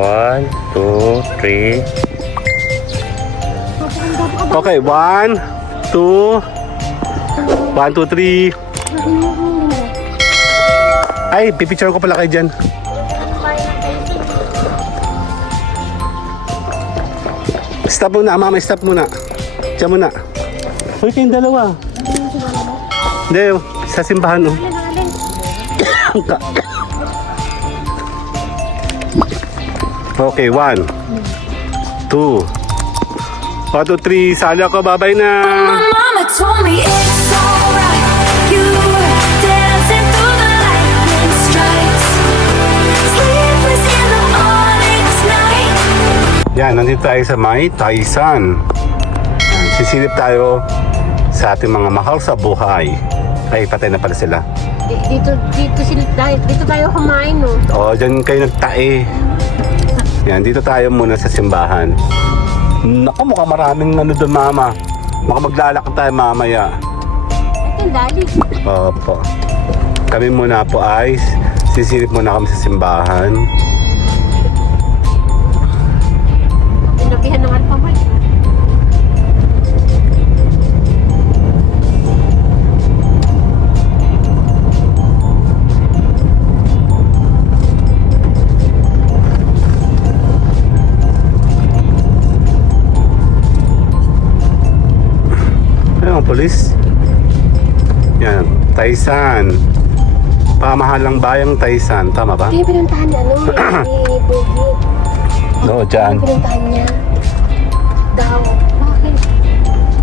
1, 2, 3. Okay, 1, 2. 1, 2, 3. Ay, pipicture ko pala kayo dyan. Stop muna, mama, stop muna. Diyan muna. Uy, kayong dalawa. Hindi, sa simbahan, oh. Okay, 1, 2. 1, 2, 3. Sali ako, babay na. Mama told me it's alright. You were dancing through the lightning strikes. Sleepless in the morning tonight. Yan, nandito tayo sa may Taisan. Yan, sisilip tayo sa ating mga mahal sa buhay. Ay, patay na pala sila. Dito tayo kumain, no? O, dyan kayo nagtae. Yan, dito tayo muna sa simbahan. Naku, mukhang maraming ano doon, mama. Mukhang maglalakad tayo mamaya. Ito yung dali. Opo. Kami muna po ay sisilip muna kami sa simbahan. Pinabihan ng alpamay. Ayun, polis. Yan, Taisan. Pamahalang bayang Taisan. Tama ba? Kaya pinuntahan ni Bogi. Oo, dyan. Pinuntahan niya. Daw. Bakit?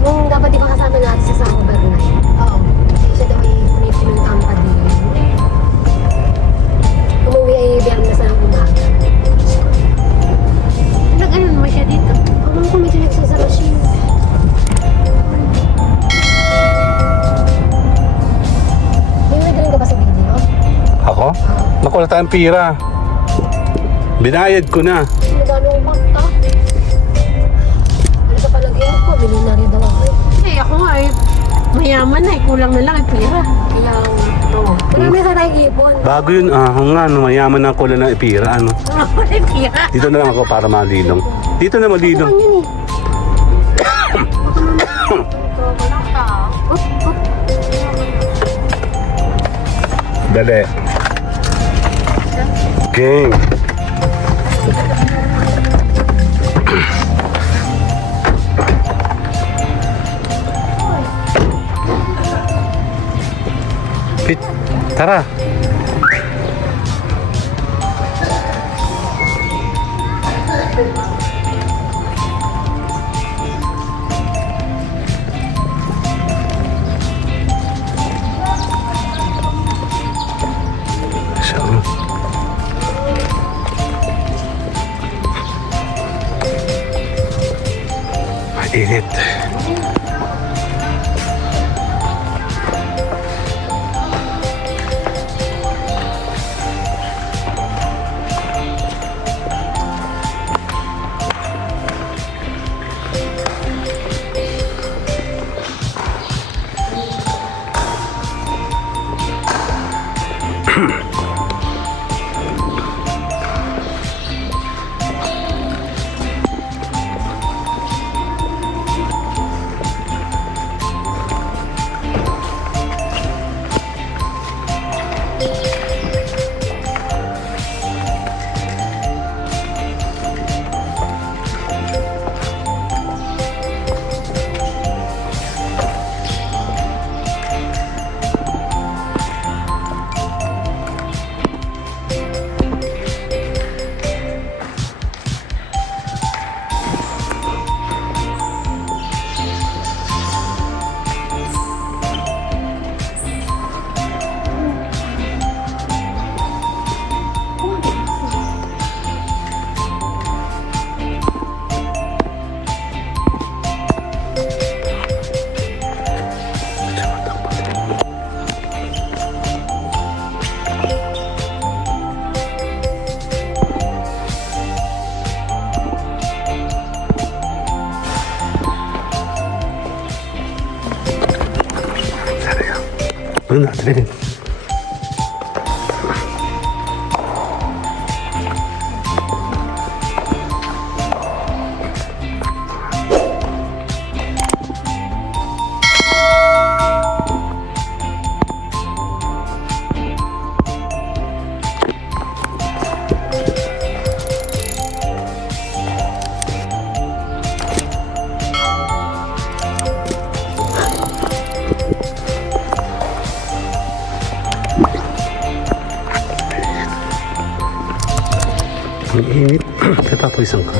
Nung dapat di ba kasama natin sa San Bernay? Oo. Siya daw ay may pinuntahan pa din. Umuwi ay biyernes na umaga. Nag-ano naman siya dito? Ano ko medyo nagsasara siya. Ako? Naku, wala tayong pira. Binayad ko na. Madami akong bakta. Ano sa palagay ko? Binunari daw ako eh. Ako nga eh. Mayaman na eh. Kulang na lang eh. Pira. Kaya ito. Marami sa tayong ipon. Bago yun, nga, no, mayaman na ko lang ng pira, ano. Wala pira. Dito na lang ako para malilong. Dito na malilong. Ano yun eh? Dali. Game. Tara. Init. Ano na, dali din. init. Napapawisan ka.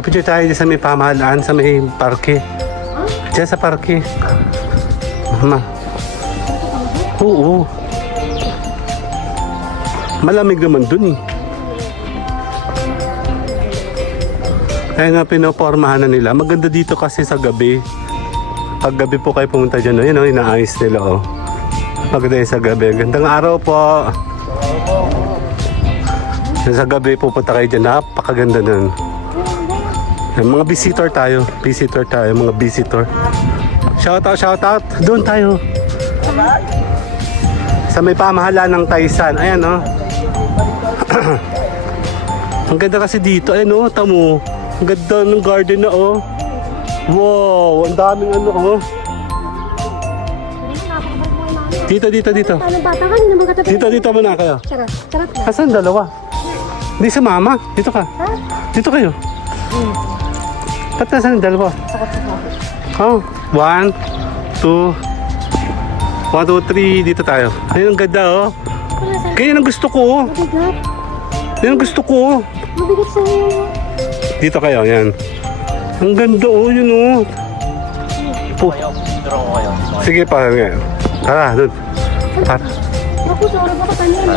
Kapit tayo dyan sa may pamahalaan, sa may parke. Diyan sa parke. Mama. Oo. Malamig naman dun eh. Kaya nga pinopormahan na nila. Maganda dito kasi sa gabi. Pag gabi po kayo pumunta dyan, yun o, inaayos nila o. Maganda yun sa gabi. Gandang araw po. Sa gabi pupunta kayo dyan. Napakaganda nun. Mga visitor tayo, mga visitor. Shout out, doon tayo. Sa may pamahalaan ng Taisan, ayan oh. Ang ganda kasi dito, ayan oh, tamo. Ang ganda ng garden na oh. Wow, ang daming ano oh. Dito. Anong bata ka? Hindi naman katabi. Dito muna kayo. Charot na. Asan dalawa? Hindi si mama, dito ka. Ha? Dito kayo. Ba't nasan yung dalawa? Oh, 1, 2, 3, dito tayo. Ayun, ang ganda oh. Ganyan ang gusto ko oh. Mabigat. Yan ang gusto ko oh. Mabigat sa'yo. Dito kayo, yan. Ang ganda oh, yun oh. Sige pa, tara, doon. Ako, sorry ba ka tanin?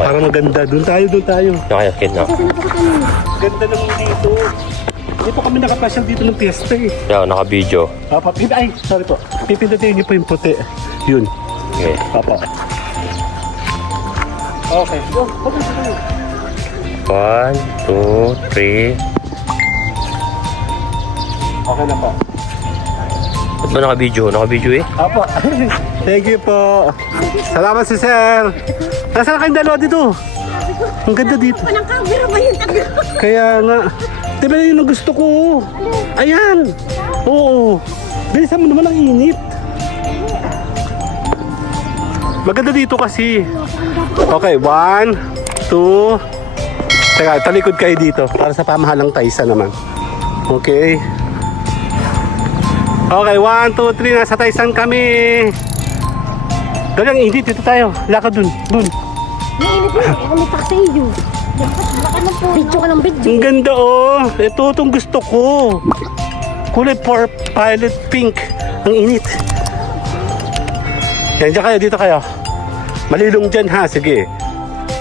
Parang maganda, doon tayo. Kaya kid na. Kasi na pa ka tanin. Ganda naman dito. Dito kami nakapasyal dito ng piyesta eh. Kaya naka-video. Papa, ay, sorry po. Pipindutin niyo po yung puti. Yun. Okay. Papa. Okay. Go. 1, 2, 3. Okay na po. Ba't ba naka-video? Naka-video eh. Apo. Thank you po. Salamat si Sir. Nasaan kayong dalawa dito? Ang ganda dito. Walang camera ba yun? Kaya nga. Diba yun ang gusto ko? Ayan. Oo. Bilisan mo naman ang init. Maganda dito kasi. Okay, 1, 2. Teka, talikod kayo dito. Para sa pamahalang Taisan naman. Okay. Okay, 1, 2, 3. Nasa Taisan kami. Galing init. Dito tayo. Lakad dun. Mainit na. May taxi yun. Video ka ng video. Ang ganda oh. Ito itong gusto ko. Kulay violet pink. Ang init. Yan, dyan kayo. Dito kayo. Malilong dyan ha. Sige.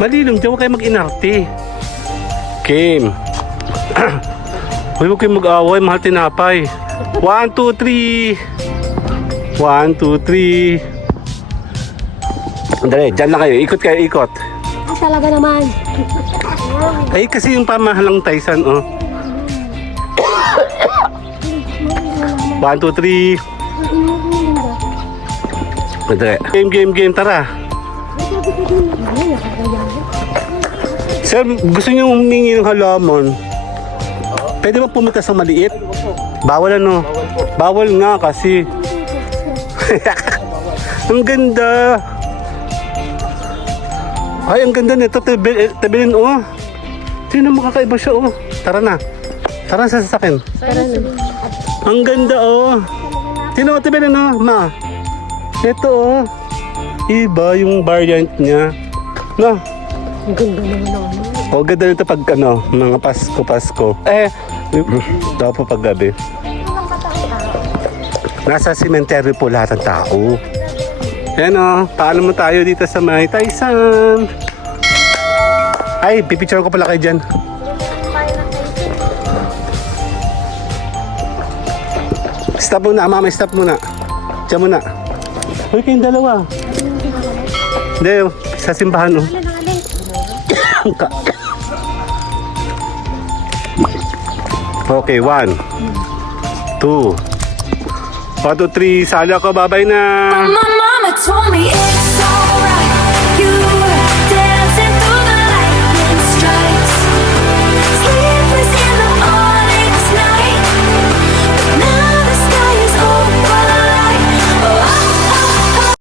Malilong dyan. Huwag kayo mag-inarte. Kim. Huwag kayo mag-away. Mahal tinapay. 1, 2, 3. 1, 2, 3. Dali. Dyan lang kayo. Ikot kayo. Ikot. Ah, talaga naman. Ay, kasi yung pamahalang Taisan, oh. 1, 2, 3. Game, tara. Sir, gusto niyo humingi ng halaman? Pwede ba pumunta sa maliit? Bawal ano? Bawal nga kasi. Ang ganda. Ay, ang ganda nito. Tabilin, oh. Tingnan mo, kakaiba siya, oh. Tara na. Tara sa sasakin. Ang ganda, oh. Tingnan mo, tabilin, oh. Ma. Ito, oh. Iba yung variant niya. No? Ang ganda naman ako. Oh, ganda nito pag, ano, mga Pasko. Daw po pag gabi. Nasa cemetery po lahat ng tao. Yan o, paano mo tayo dito sa may Taisan? Ay, pipicture ko pala kayo dyan. Stop muna, mama, stop muna. Diyan muna. Uy, kayong dalawa. Hindi, sa simbahan o. Okay, 1, 2, 1, 2, 3, sali ako, babay na. My mama told me it's alright.